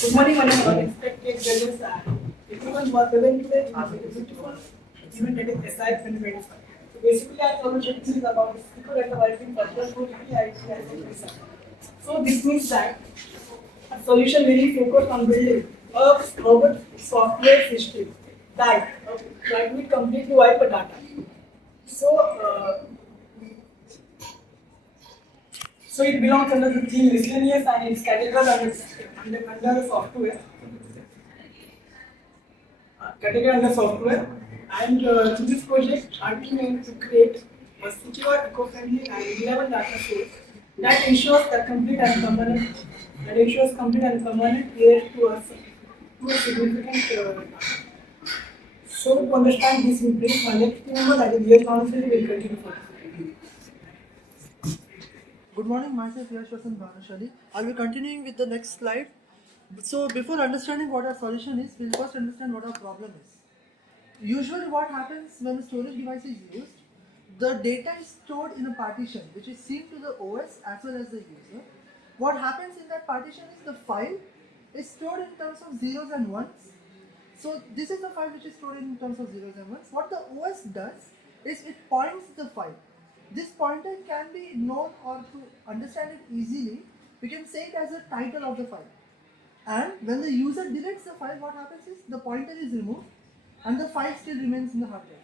Good morning, my name is respected judges and everyone who are present today in this beautiful event that is SIH 2025. So basically, our conversation is about secure and developing cultural for SIH. So this means that a solution really focused on building a robust software system that will completely wipe a data. So, so it belongs under the theme miscellaneous and it's categorized under the software. Category under software. And to this project, our team aims to create a secure, eco-friendly, and reliable data source that ensures complete and permanent access to a significant data. So to understand this in brief, my next team member, that is Yes Council, will continue for this. Good morning, myself Yashwasan Bhanashali. I'll be continuing with the next slide. So before understanding what our solution is, we'll first understand what our problem is. Usually what happens when a storage device is used, the data is stored in a partition which is synced to the OS as well as the user. What happens in that partition is the file is stored in terms of zeros and ones. So this is the file which is stored in terms of zeros and ones. What the OS does is it points the file. This pointer can be known, or to understand it easily, we can say it as a title of the file. And when the user deletes the file, what happens is the pointer is removed and the file still remains in the hard drive.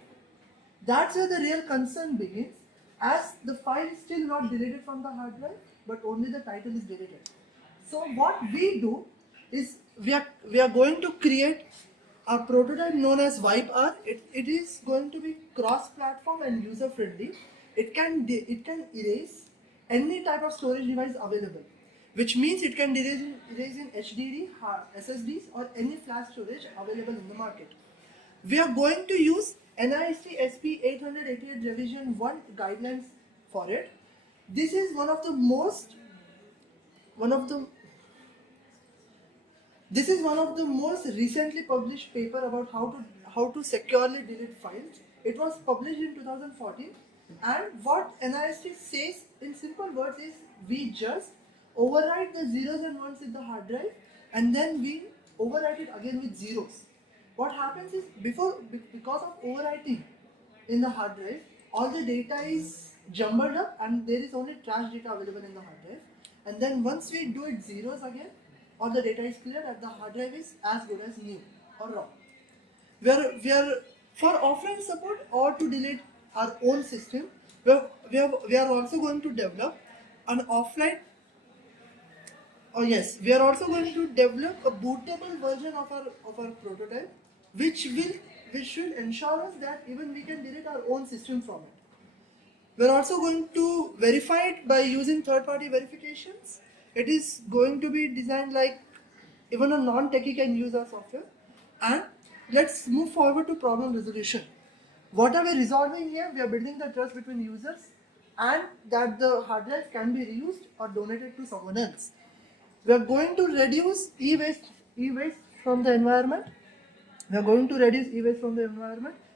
That's where the real concern begins, as the file is still not deleted from the hard drive, but only the title is deleted. So what we do is we are going to create a prototype known as WipeR. It is going to be cross-platform and user-friendly. It can erase any type of storage device available, which means it can erase in HDD, SSDs, or any flash storage available in the market. We are going to use NIST SP 888 revision 1 guidelines for it. This is this is one of the most recently published paper about how to securely delete files. It was published in 2014, and what NIST says in simple words is we just overwrite the zeros and ones in the hard drive, and then we overwrite it again with zeros. What happens is because of overwriting in the hard drive, all the data is jumbled up and there is only trash data available in the hard drive. And then once we do it zeros again, all the data is cleared and the hard drive is as good as new or raw. We are for offline support or to delete our own system, we are also going to develop an offline. Oh yes, we are also going to develop a bootable version of our prototype, which should ensure us that even we can delete our own system from it. We are also going to verify it by using third-party verifications. It is going to be designed like even a non-techie can use our software. And let's move forward to problem resolution. What are we resolving here? We are building the trust between users and that the hard drive can be reused or donated to someone else. We are going to reduce e-waste from the environment.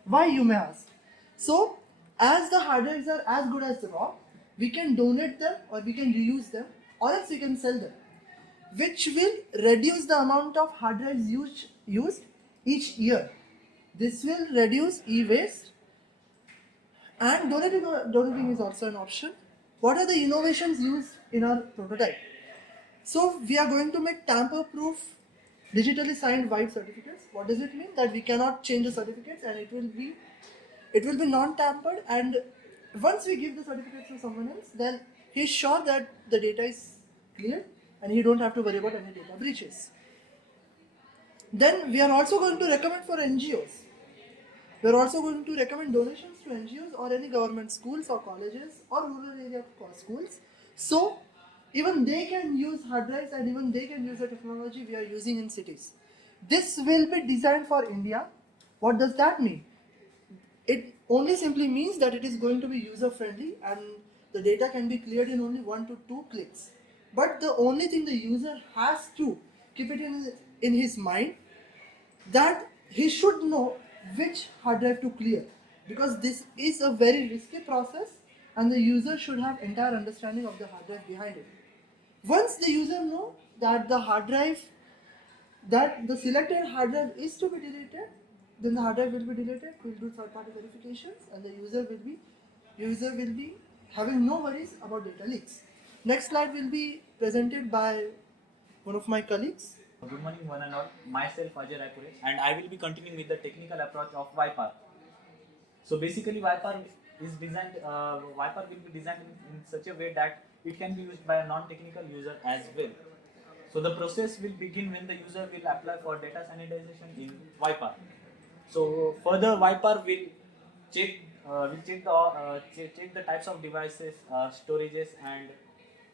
Why, you may ask? So, as the hard drives are as good as the raw, we can donate them or we can reuse them, or else we can sell them, which will reduce the amount of hard drives used each year. This will reduce e-waste, and donating is also an option. What are the innovations used in our prototype? So we are going to make tamper-proof digitally signed white certificates. What does it mean? That we cannot change the certificates and it will be non-tampered, and once we give the certificates to someone else, then he is sure that the data is clear and he don't have to worry about any data breaches. Then we are also going to recommend for NGOs. We are also going to recommend donations to NGOs or any government schools or colleges or rural area schools. So even they can use hard drives and even they can use the technology we are using in cities. This will be designed for India. What does that mean? It only simply means that it is going to be user friendly and the data can be cleared in only 1 to 2 clicks. But the only thing the user has to keep it in his mind, that he should know which hard drive to clear, because this is a very risky process and the user should have entire understanding of the hard drive behind it. Once the user knows that the hard drive that the selected hard drive is to be deleted, then the hard drive will be deleted. We'll do third-party verifications, and the user will be having no worries about data leaks. Next slide will be presented by one of my colleagues. Good morning, one and all. Myself, Ajay Raipure, and I will be continuing with the technical approach of Viper. So basically, Viper is designed. Viper will be designed in such a way that it can be used by a non-technical user as well. So the process will begin when the user will apply for data sanitization in Viper. So further, Viper will check check the types of devices, storages, and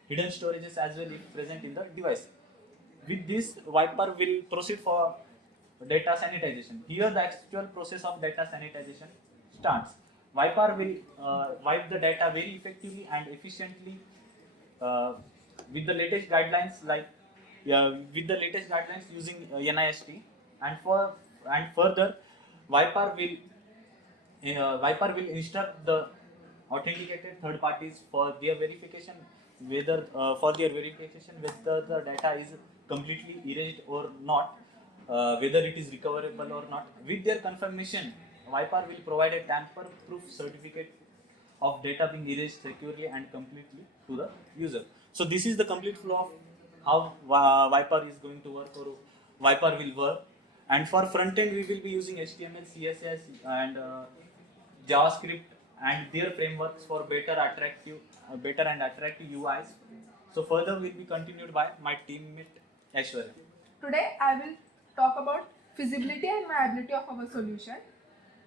hidden storages as well if present in the device. With this, Viper will proceed for data sanitization. Here, the actual process of data sanitization starts. Viper will wipe the data very effectively and efficiently with the latest guidelines using NIST, and further Viper will instruct the authenticated third parties for their verification whether the data is completely erased or not, whether it is recoverable or not. With their confirmation, Viper will provide a tamper-proof certificate of data being erased securely and completely to the user. So this is the complete flow of how Viper is going to work, or Viper will work. And for front end, we will be using HTML, CSS, and JavaScript and their frameworks for better and attractive UIs. So further will be continued by my teammate Aishwarya. Today I will talk about feasibility and viability of our solution,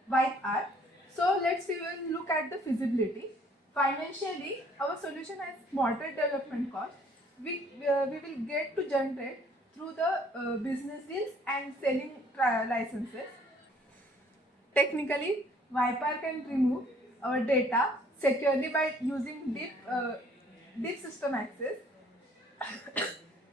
Viper. So let's look at the feasibility. Financially, our solution has moderate development cost. We will get to generate through the business deals and selling licenses. Technically, Viper can remove our data securely by using deep system access.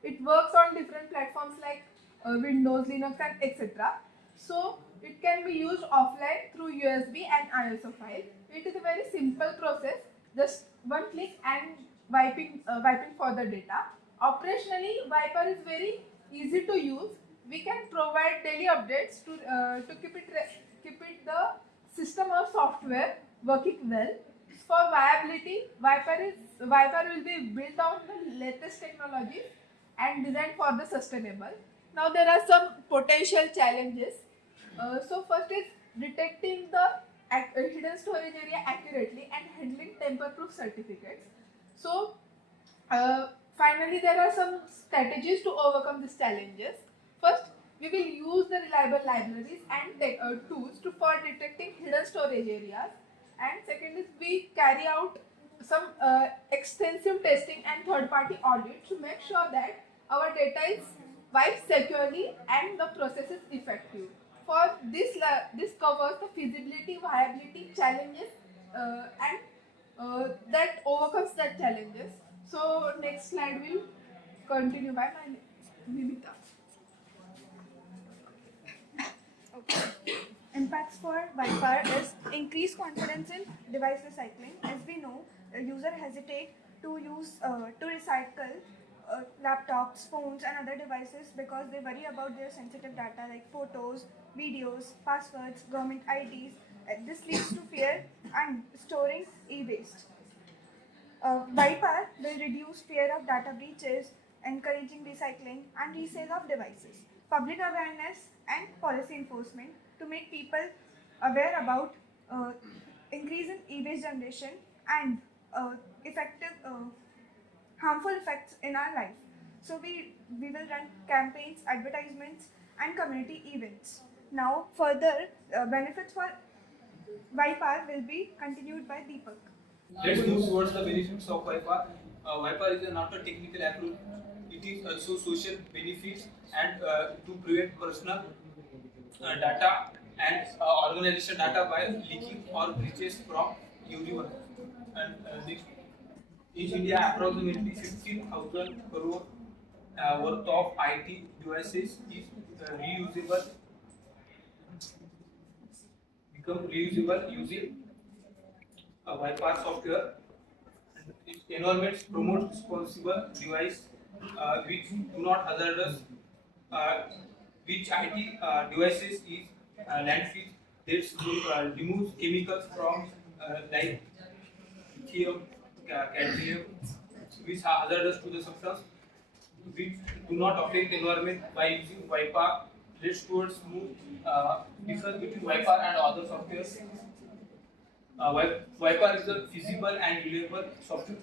It works on different platforms like Windows, Linux, and etc. So it can be used offline through USB and ISO file. It is a very simple process, just one click and wiping for the data. Operationally, Viper is very easy to use. We can provide daily updates to keep it the system or software working well. For viability, Viper will be built on the latest technologies and designed for the sustainable. Now there are some potential challenges. So first is detecting the hidden storage area accurately and handling tamper-proof certificates. So finally, there are some strategies to overcome these challenges. First, we will use the reliable libraries and tools for detecting hidden storage areas. And second is we carry out some extensive testing and third-party audit to make sure that our data is wiped securely and the process is effective. For this covers the feasibility, viability challenges, and that overcomes that challenges. So next slide will continue by my Nimita. Impacts for Viper is increased confidence in device recycling. As we know, a user hesitate to recycle laptops, phones, and other devices because they worry about their sensitive data like photos, videos, passwords, government IDs. This leads to fear and storing e-waste. Viper will reduce fear of data breaches, encouraging recycling and resale of devices. Public awareness and policy enforcement to make people aware about increase in e-waste generation and effective harmful effects in our life. So we will run campaigns, advertisements, and community events. Now further benefits for Viper will be continued by Deepak. Let's move towards the benefits of Viper. Viper is not a technical approach, it is also social benefits and to prevent personal data and organization data by leaking or breaches from everyone. And in India, approximately 15,000 crore worth of IT devices is become reusable using Viper software. Environments promote responsible device which do not hazardous which IT devices is landfill that removes chemicals from like lithium, cadmium, which are hazardous to the substance, which do not affect the environment by using Wi-Fi. Let's towards smooth difference between Wi-Fi and other softwares. Wi-Fi is a feasible and reliable software.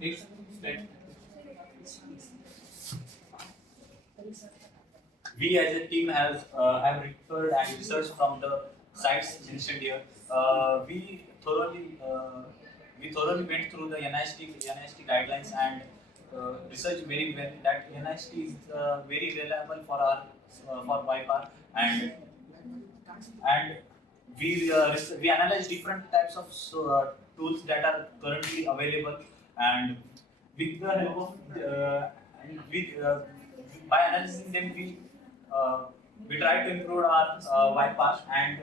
Next slide. We as a team have referred and researched from the sites mentioned here. We thoroughly went through the NIST guidelines and researched very well that NIST is very reliable for our for Wi-Fi and we analyze different types of tools that are currently available and with the help of and with by analyzing them we try to improve our Wi-Fi and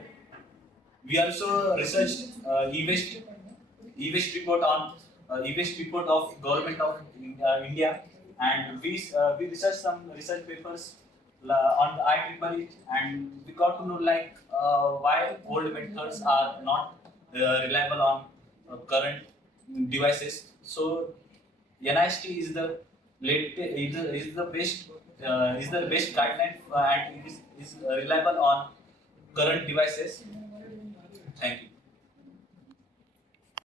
we also researched e-waste report on e-waste report of government of India and we researched some research papers on the IEEE and we got to know like why old methods are not reliable on current devices. So NIST is the best guideline and is reliable on current devices. Thank you.